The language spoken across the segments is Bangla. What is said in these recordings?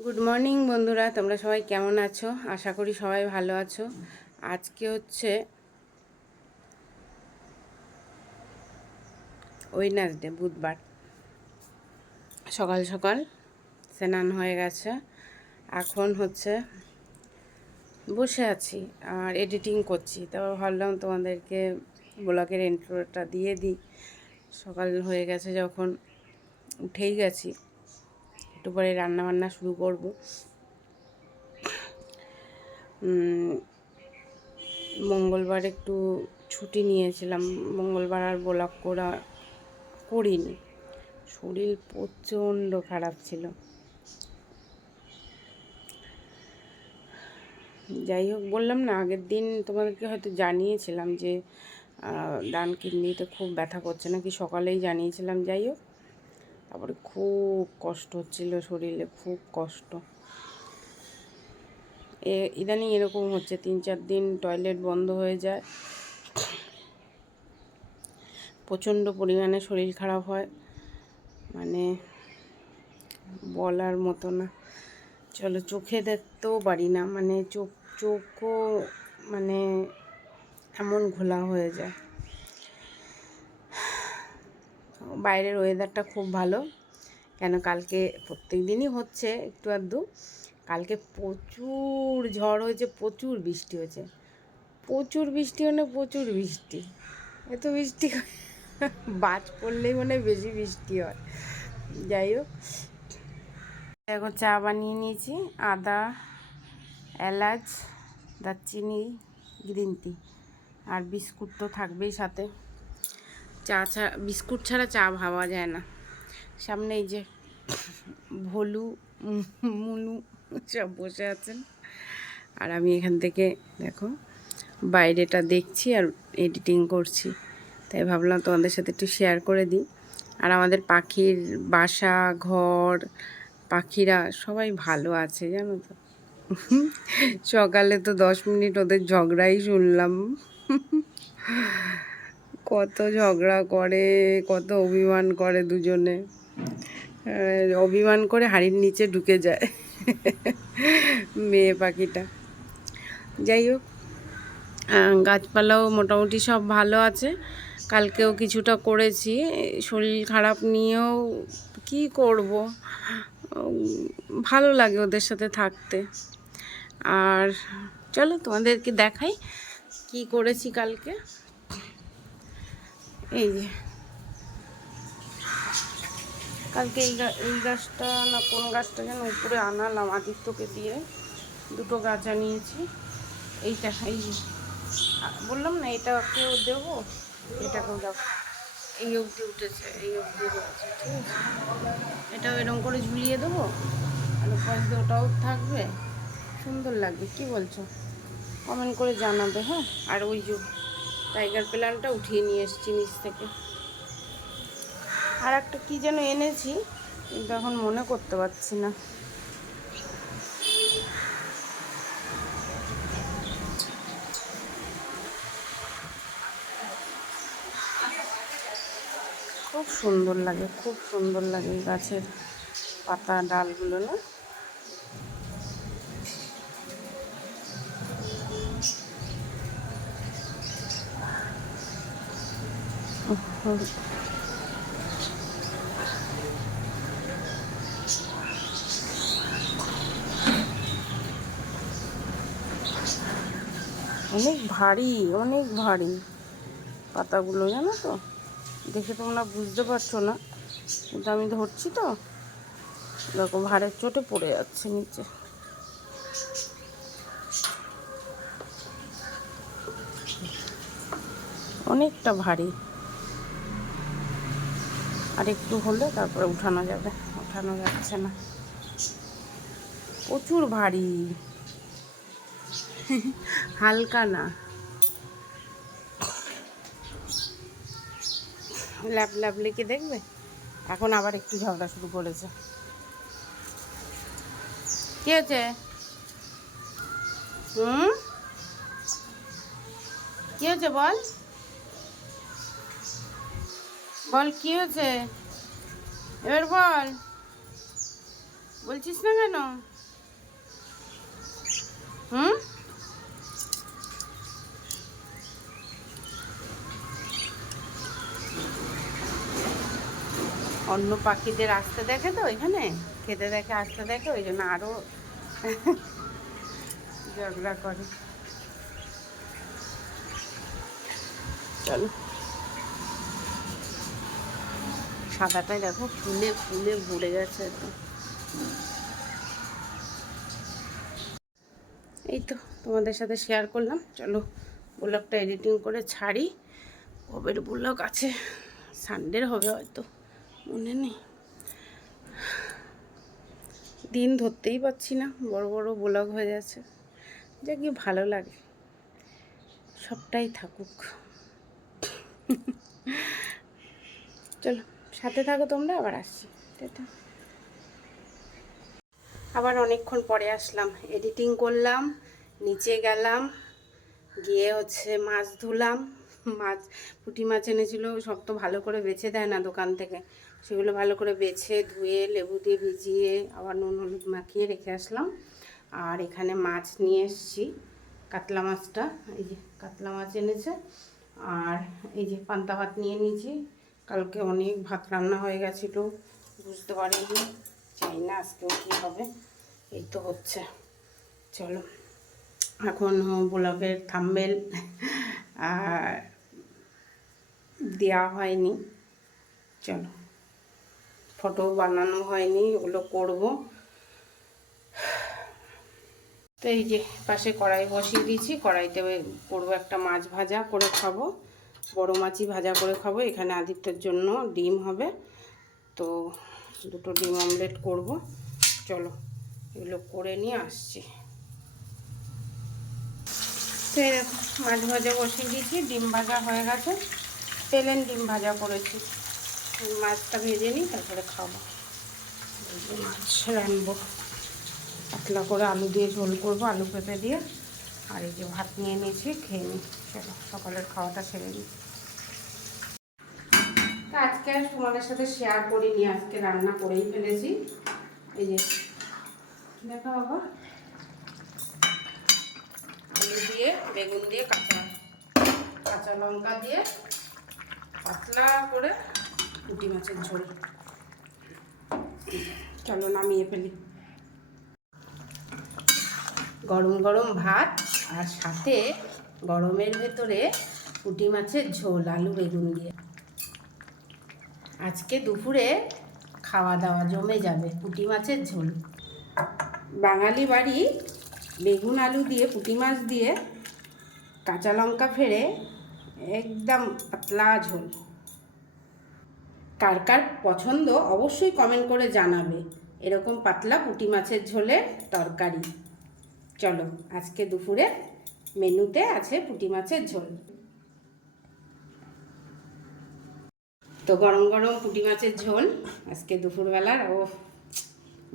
গুড মর্নিং বন্ধুরা। তোমরা সবাই কেমন আছো? আশা করি সবাই ভালো আছো। আজকে হচ্ছে ওয়েনাসডে বুধবার। সকাল সকাল স্নান হয়ে গেছে। এখন হচ্ছে বসে আছি আর এডিটিং করছি। তারপর ভাবলাম তোমাদেরকে ব্লগের ইন্ট্রোটা দিয়ে দিই। সকাল হয়ে গেছে, যখন উঠেই গেছি। একটু পরে রান্নাবান্না শুরু করব। মঙ্গলবার একটু ছুটি নিয়েছিলাম। মঙ্গলবার আর ব্লগ করা, করিনি। শরীর প্রচণ্ড খারাপ ছিল। যাই হোক, বললাম না, আগের দিন তোমাদেরকে হয়তো জানিয়েছিলাম যে ডান কিডনিতে খুব ব্যথা করছে, নাকি সকালেই জানিয়েছিলাম। যাই হোক তারপরে খুব কষ্ট হচ্ছিল শরীরে, খুব কষ্ট। এ, ইদানিং এরকম হচ্ছে, তিন চার দিন টয়লেট বন্ধ হয়ে যায়। প্রচণ্ড পরিমাণে শরীর খারাপ হয়। মানে বলার মতো না। চলো, চোখে দেখতেও পারি না। মানে চোখ, চোখও মানে এমন ঘোলা হয়ে যায়। বাইরের ওয়েদারটা খুব ভালো। কেন কালকে প্রত্যেক দিনই হচ্ছে একটু আধটু। কালকে প্রচুর ঝড় হয়েছে, প্রচুর বৃষ্টি হয়েছে। প্রচুর বৃষ্টি মানে প্রচুর বৃষ্টি। এত বৃষ্টি বাজ পড়লেই মানে বেশি বৃষ্টি হয়। যাই হোক। এখন চা বানিয়ে নিয়েছি, আদা, এলাচ, দারচিনি, গ্রিন টি। আর বিস্কুট তো থাকবেই সাথে। চা ছাড়া, বিস্কুট ছাড়া চা ভাবা যায় না। সামনে এই যে ভলু মুলু সব বসে আছেন। আর আমি এখান থেকে, দেখো, বাইরেটা দেখছি আর এডিটিং করছি। তাই ভাবলাম তোমাদের সাথে একটু শেয়ার করে দিই। আর আমাদের পাখির বাসা, ঘর, পাখিরা সবাই ভালো আছে, জানো তো? সকালে তো দশ মিনিট ওদের ঝগড়াই শুনলাম। কত ঝগড়া করে, কত অভিমান করে দুজনে। অভিমান করে হাড়ির নিচে ঢুকে যায় মেয়ে পাখিটা। যাই হোক গাছপালাও মোটামুটি সব ভালো আছে। কালকেও কিছুটা করেছি। শরীর খারাপ নিয়েও কি করব? ভালো লাগে ওদের সাথে থাকতে। আর চলো তোমাদেরকে দেখাই কি করেছি কালকে। এই যে। কালকে এই এই গাছটা না কোন গাছটা যেন উপরে আনালাম আদিত্যকে দিয়ে। দুটো গাছ আনিয়েছি। এইটা, এই। বললাম না এটাকেও দেবো? এটাকেও দেবো এই অবধি উঠেছে, এই অবধি ঠিক আছে? এটাও এরকম করে ঝুলিয়ে দেবো? আর পাশ দিয়ে ওটাও থাকবে? সুন্দর লাগবে, কি বলছো? কমেন্ট করে জানাবে হ্যাঁ? আর ওই যে টাইগার প্ল্যানটা উঠিয়ে নিয়ে এসেছি নিচ থেকে। আর একটা কি যেন এনেছি, কিন্তু এখন মনে করতে পারছি না। খুব সুন্দর লাগে, খুব সুন্দর লাগে গাছের পাতা, ডালগুলো, না? উহ, অনেক ভারী অনেক ভারী পাতাগুলো জানো তো? দেখে তোমরা বুঝতে পারছ না। কিন্তু আমি ধরছি তো। দেখো ভারের চোটে পড়ে যাচ্ছে নিচে। অনেকটা ভারী। আর একটু হলে তারপরে উঠানো যাবে। উঠানো যাচ্ছে না। প্রচুর ভারী। হালকা না। ল্যাপ ল্যাপ লিখে দেখবে? এখন আবার একটু ঝগড়া শুরু করেছে। কি হয়েছে? হুম? কি হয়েছে বল? বল, কি হয়েছে? এবার বল। বলছিস না কেন? হুম? অন্য পাখিদের আসতে দেখে তো এখানে খেতে দেখে আসতে দেখে, ওই জন্য আরও ঝগড়া করে। চলো। সাদাটাই দেখো ফুলে ফুলে ভরে গেছে এই তো তোমাদের সাথে শেয়ার করলাম। চলো ব্লগটা এডিটিং করে ছাড়ি। কবের ব্লগ আছে? সানডের হবে হয়তো, মনে নেই। দিন ধরতেই পারছি না, বড় বড় ব্লগ হয়ে যাচ্ছে। যা কি ভালো লাগে। সবটাই থাকুক। চলো। সাথে থাকো তোমরা, আবার আসছি। আবার অনেকক্ষণ পরে আসলাম। এডিটিং করলাম, নিচে গেলাম, গিয়ে হচ্ছে মাছ ধুলাম। মাছ, পুঁটি মাছ এনেছিল, সব তো ভালো করে বেছে দেয় না দোকান থেকে। সেগুলো ভালো করে বেছে, ধুয়ে, লেবু দিয়ে ভিজিয়ে আবার নুন হলুদ মাখিয়ে রেখে আসলাম। আর এখানে মাছ নিয়ে এসেছি, কাতলা মাছটা। এই যে কাতলা মাছ এনেছে। আর এই যে পান্তা ভাত নিয়ে নিয়েছি। কালকে অনেক ভাত রান্না হয়ে গেছিল, বুঝতে পারিনি চাই না আজকেও কী হবে, এই তো হচ্ছে। চলো, এখন ব্লগের থাম্বেল দেওয়া হয়নি, চলো। ফটো বানানো হয়নি, ওগুলো করব। তো এই যে পাশে কড়াই বসিয়ে দিয়েছি, কড়াইতে করব একটা মাছ ভাজা, করে খাব। বড় মাছই ভাজা করে খাব। এখানে আদিত্যের জন্য ডিম হবে। তো দুটো ডিম অমলেট করব। চলো, এগুলো করে নিয়ে আসছি। তো দেখো, মাছ ভাজা বসিয়ে দিয়েছি, ডিম ভাজা হয়ে গেছে। প্লেন ডিম ভাজা করেছি। মাছটা ভেজে নিই, তারপরে খাব। মাছ রানবো পাতলা করে আলু দিয়ে ঝোল করব, আলু পেঁপে দিয়ে। আর এই যে ভাত নিয়ে নিয়েছি, খেয়ে নিই চলো, সকালের খাওয়াটা সেরে নিই তা আজকে আর তোমাদের সাথে শেয়ার করিনি, আজকে রান্না করেই ফেলেছি। এই যে দেখো বাবা? আলু দিয়ে, বেগুন দিয়ে, কাঁচা কাঁচা লঙ্কা দিয়ে পাতলা করে পুঁটি মাছের ঝোল। চলো নামিয়ে ফেলি। গরম গরম ভাত আর সাথে গরমের ভেতরে পুঁটি মাছের ঝোল, আলু বেগুন দিয়ে। আজকে দুপুরে খাওয়া দাওয়া জমে যাবে পুঁটি মাছের ঝোল। বাঙালি বাড়ি বেগুন, আলু দিয়ে, পুঁটি মাছ দিয়ে কাঁচা লঙ্কা ফেড়ে একদম পাতলা ঝোল। কার কার পছন্দ অবশ্যই কমেন্ট করে জানাবে। এরকম পাতলা পুঁটি মাছের ঝোলের তরকারি। চলো, আজকে দুপুরে মেনুতে আছে পুঁটি মাছের ঝোল। তো গরম গরম পুঁটি মাছের ঝোল, আজকে দুপুরবেলার ও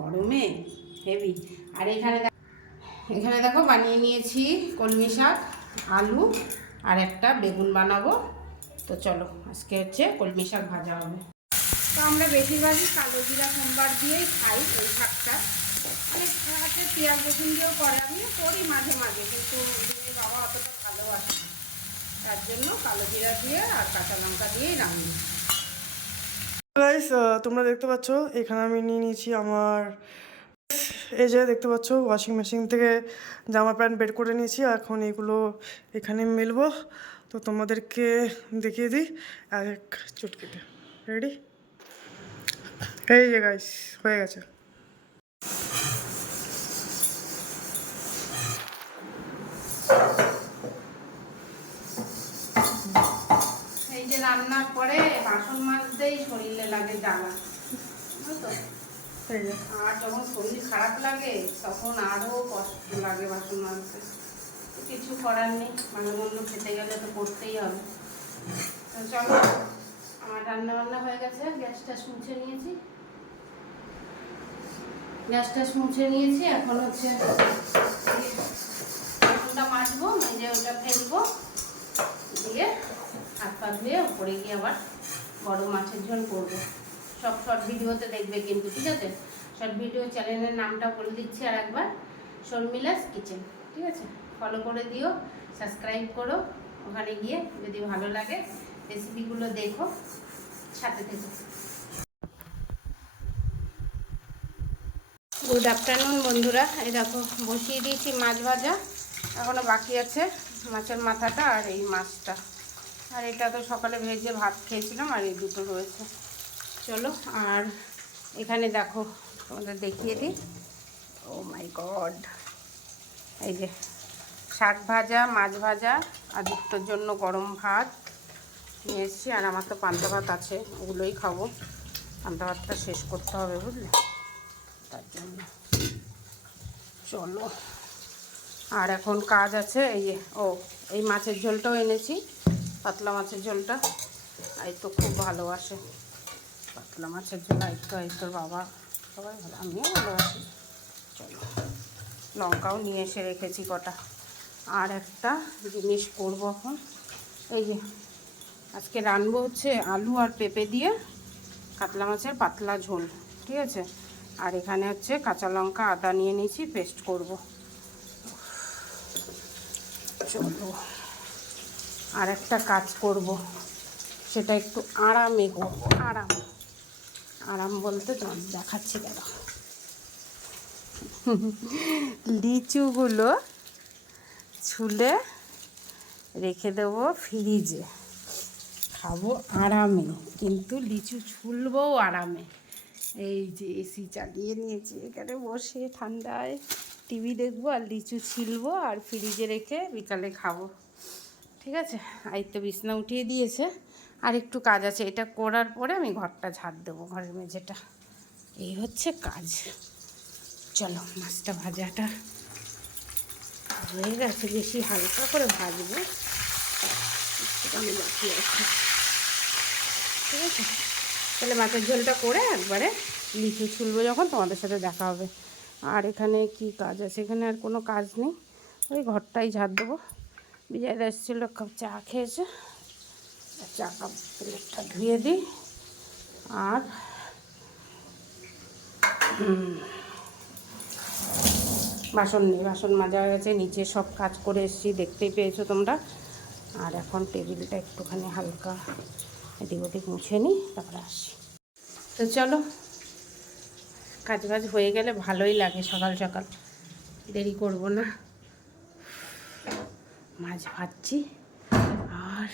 গরমে হেভি আর এখানে এখানে দেখো বানিয়ে নিয়েছি কলমি শাক, আলু, আর একটা বেগুন বানাবো। তো চলো, আজকে হচ্ছে কলমি শাক ভাজা হবে। তো আমরা বেশিরভাগই কালো জিরা সোমবার দিয়েই খাই এই শাকটা। আছে পেঁয়াজ রসুন দিয়েও করে আমিও করি মাঝে মাঝে, কিন্তু দিয়ে বাবা অতটা ভালোবাসে না। তার জন্য কালো জিরা দিয়ে আর কাঁচা লঙ্কা দিয়েই রান্নি গাইস তোমরা দেখতে পাচ্ছ, এখানে আমি নিয়ে নিয়েছি আমার এই যে দেখতে পাচ্ছ ওয়াশিং মেশিন থেকে জামা প্যান্ট বের করে নিয়েছি, এখন এগুলো এখানে মেলবো। তো তোমাদেরকে দেখিয়ে দিই, এক চুটকিতে। রেডি এই যে গাইস হয়ে গেছে। এই যে রান্নার পরে বাসন মাজতেই শরীরে লাগে জ্বালা বুঝলো তো এই যে আর যখন শরীর খারাপ লাগে তখন আরও কষ্ট লাগে বাসন মাজতে। কিছু করার নেই ভালো মন্দ খেতে গেলে তো করতেই হবে। তো চলো আমার রান্না বান্না হয়ে গেছে গ্যাস ট্যাস মুছে নিয়েছি। গ্যাস ট্যাস মুছে নিয়েছি এখন হচ্ছে বাসনটা মাজবো মেজে ওটা ফেলব দিয়ে হাত পা ধুয়ে উপরে গিয়ে আবার বড় মাছের ঝোল করব। সব শর্ট ভিডিওতে দেখবে কিন্তু, ঠিক আছে? শর্ট ভিডিও চ্যানেলের নামটা বলে দিচ্ছি আর একবার, শর্মিলাস কিচেন ঠিক আছে? ফলো করে দিও সাবস্ক্রাইব করো, ওখানে গিয়ে যদি ভালো লাগে রেসিপিগুলো দেখো, সাথে থেকে। গুড আফটারনুন বন্ধুরা, এই দেখো, বসিয়ে দিয়েছি মাছ ভাজা। এখনও বাকি আছে, মাছের মাথাটা আর এই মাছটা। আর এটা তো সকালে ভেজে ভাত খেয়েছিলাম, আর এই দুটো রয়েছে। চলো, আর এখানে দেখো, তোমাদের দেখিয়ে দিই। ও মাই গড এই যে, শাক ভাজা, মাছ ভাজা আদিত্যর জন্য গরম ভাত নিয়ে এসেছি। আর আমার তো পান্তা ভাত আছে, ওগুলোই খাব। পান্তা ভাতটা শেষ করতে হবে, বুঝলে? তার জন্য। চলো। আর এখন কাজ আছে, এই ও, এই মাছের ঝোলটাও এনেছি, পাতলা মাছের ঝোলটা, এই তো খুব ভালোবাসে। পাতলা মাছের ঝোল, এই তো, এই তোর বাবা, সবাই ভালো, আমিও ভালোবাসি। চলো, লঙ্কাও নিয়ে এসে রেখেছি কটা। আর একটা জিনিস করব এখন, এই যে, আজকে রানবো হচ্ছে আলু আর পেঁপে দিয়ে কাতলা মাছের পাতলা ঝোল, ঠিক আছে? আর এখানে হচ্ছে কাঁচা লঙ্কা আদা নিয়ে নিয়েছি পেস্ট করব। চলো আর একটা কাজ করব, সেটা একটু আরামে করব, আরাম। আরাম বলতে তোমার দেখাচ্ছি কেন। লিচুগুলো ছুলে রেখে দেবো ফ্রিজে। খাব আরামে, কিন্তু লিচু ছুলবো আরামে। এই যে এসি চালিয়ে নিয়েছি, এখানে বসে ঠান্ডায় টিভি দেখব আর লিচু ছিলবো আর ফ্রিজে রেখে বিকালে খাব। ঠিক আছে? আর তো বিছনা উঠিয়ে দিয়েছে। আর একটু কাজ আছে। এটা করার পরে আমি ঘরটা ঝাড় দেবো, ঘরের মেঝেটা। এই হচ্ছে কাজ। চলো, মাছটা ভাজাটা হয়ে গেছে। বেশি হালকা করে ভাজবো। একটুখানি বাকি আছে। ঠিক আছে? তাহলে মাছের ঝোলটা করে একবারে লিচু ছুলবো যখন। তোমাদের সাথে দেখা হবে। আর এখানে কি কাজ আছে? এখানে আর কোনো কাজ নেই। ওই ঘরটাই ঝাড় দেবো। বিজয় দাস ছিল কাপ চা খেয়েছে। চা কাপ প্লেটটা ধুয়ে দিই। আর বাসন নেই। বাসন মাজা হয়ে গেছে। নিচে সব কাজ করে এসেছি। দেখতেই পেয়েছ তোমরা। আর এখন টেবিলটা একটুখানি হালকা এদিক ওদিক মুছে নিই, তারপরে আসি তো চলো কাজ বাজ হয়ে গেলে ভালোই লাগে সকাল সকাল। দেরি করব না। মাছ ভাজছি। আর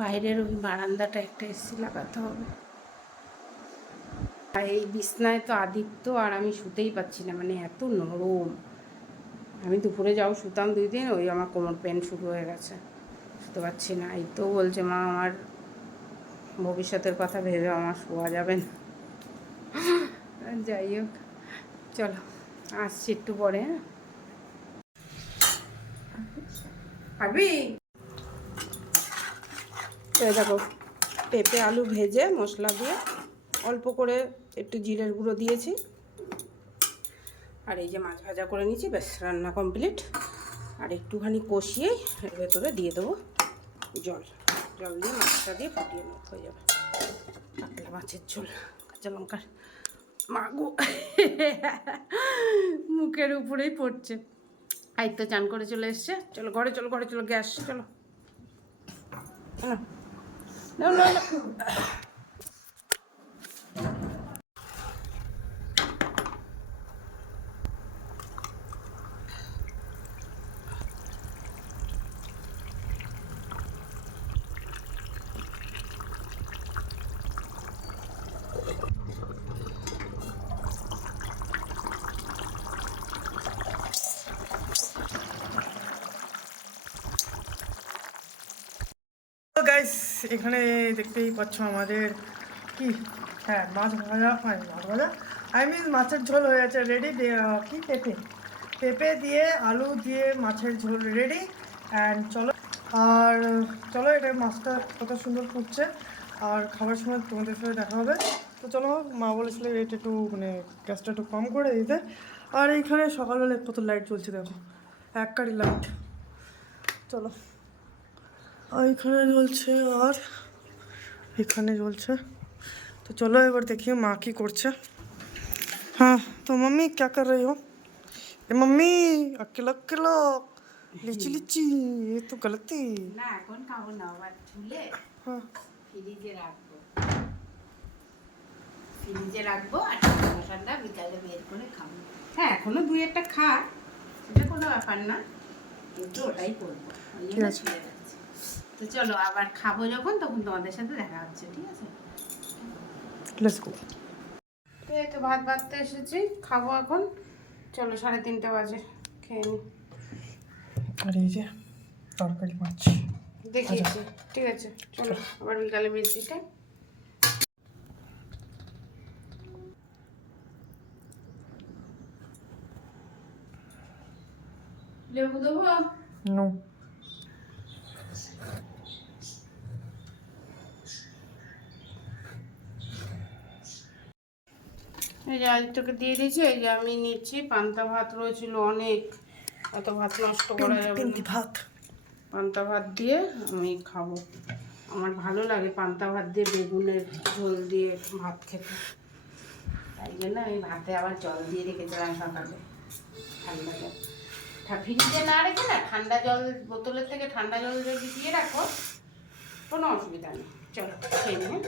বাইরের ওই বারান্দাটা একটা এসি লাগাতে হবে। আর এই বিছনায় তো আদিত্য আর আমি শুতেই পাচ্ছি না মানে এত নরম। আমি দুপুরে যাও, শুতাম দুই দিন, ওই আমার কোমর পেন শুরু হয়ে গেছে। শুতে পারছি না, এই তো বলছে মা, আমার ভবিষ্যতের কথা ভেবে আমার শোয়া যাবে না। যাই হোক, চলো, আসছি একটু পরে হ্যাঁ। পারবি? দেখো, পেঁপে, আলু ভেজে মশলা দিয়ে অল্প করে একটু জিরের গুঁড়ো দিয়েছি। আর এই যে মাছ ভাজা করে নিয়েছি, ব্যাস রান্না কমপ্লিট আর একটুখানি কষিয়ে এর ভেতরে দিয়ে দেবো জল। জল দিয়ে মাছটা দিয়ে ফুটিয়ে নেব, হয়ে যাবে। পাতলা মাছের ঝোল, কাঁচা লঙ্কার। মাগু মুখের উপরেই পড়ছে। আই চান করে চলে এসছে। চলো ঘরে চলো ঘরে, চলো গ্যাস, চলো। না না। গাইস এখানে দেখতেই পাচ্ছ আমাদের কি? হ্যাঁ মাছ ভাজা মানে মাছ ভাজা। আই মিন মাছের ঝোল হয়ে আছে রেডি কি পেঁপে? পেঁপে দিয়ে আলু দিয়ে মাছের ঝোল রেডি অ্যান্ড চলো। আর চলো, এটা মাছটা কত সুন্দর ফুটছে। আর খাবার সময় তোমাদের সাথে দেখা হবে। তো চলো, মা বলেছিল এটা একটু মানে গ্যাসটা একটু কম করে দিতে। আর এইখানে সকালবেলা কত লাইট জ্বলছে, দেখো। এক কারি লাইট চলো। আর এখানে জ্বলছে আর এখানে জ্বলছে তো চলো এবার দেখি মা কি করছে हाँ तो मम्मी क्या कर रही हो ए मम्मी अकेला अकेला लिची लिची ये तो गलती না এখন খাবো না আবার তুলে हाँ ফ্রিজে রাখবো ফ্রিজে রাখবো আর ঠান্ডা ঠান্ডা বিকালে বের করে খাবো হ্যাঁ এখনো দুই একটা খা সেটা কোনো ব্যাপার না কিন্তু ওটাই করবো ওই ঠিক জন্য আছে। তো চলো আবার খাব যখন তখন তোমাদের সাথে দেখা হচ্ছে ঠিক আছে? লেটস গো এই তো ভাত বাড়তে এসেছি খাব এখন। চলো সাড়ে তিনটে বাজে খেয়ে নি। আর এই যে তরকারি মাছ। দেখিয়েছি আচ্ছা। ঠিক আছে চলো আবার বিকালে মিষ্টিটা হ্যাঁ? লেবু দেবো? নো এই যে আদিত্যকে দিয়ে দিয়েছি এই যে আমি নিচ্ছি। পান্তা ভাত রয়েছিল অনেক। এত ভাত নষ্ট করা যাবে ভাত। পান্তা ভাত দিয়ে আমি খাব। আমার ভালো লাগে পান্তা ভাত দিয়ে বেগুনের ঝোল দিয়ে ভাত খেতে। তাই জন্য আমি ভাতে আবার জল দিয়ে রেখেছিলাম সকালে। ঠান্ডা জল। ফ্রিজে না রেখে না ঠান্ডা জল বোতলের থেকে ঠান্ডা জল যদি দিয়ে রাখো কোনো অসুবিধা নেই। চলো খেয়ে নিই হ্যাঁ?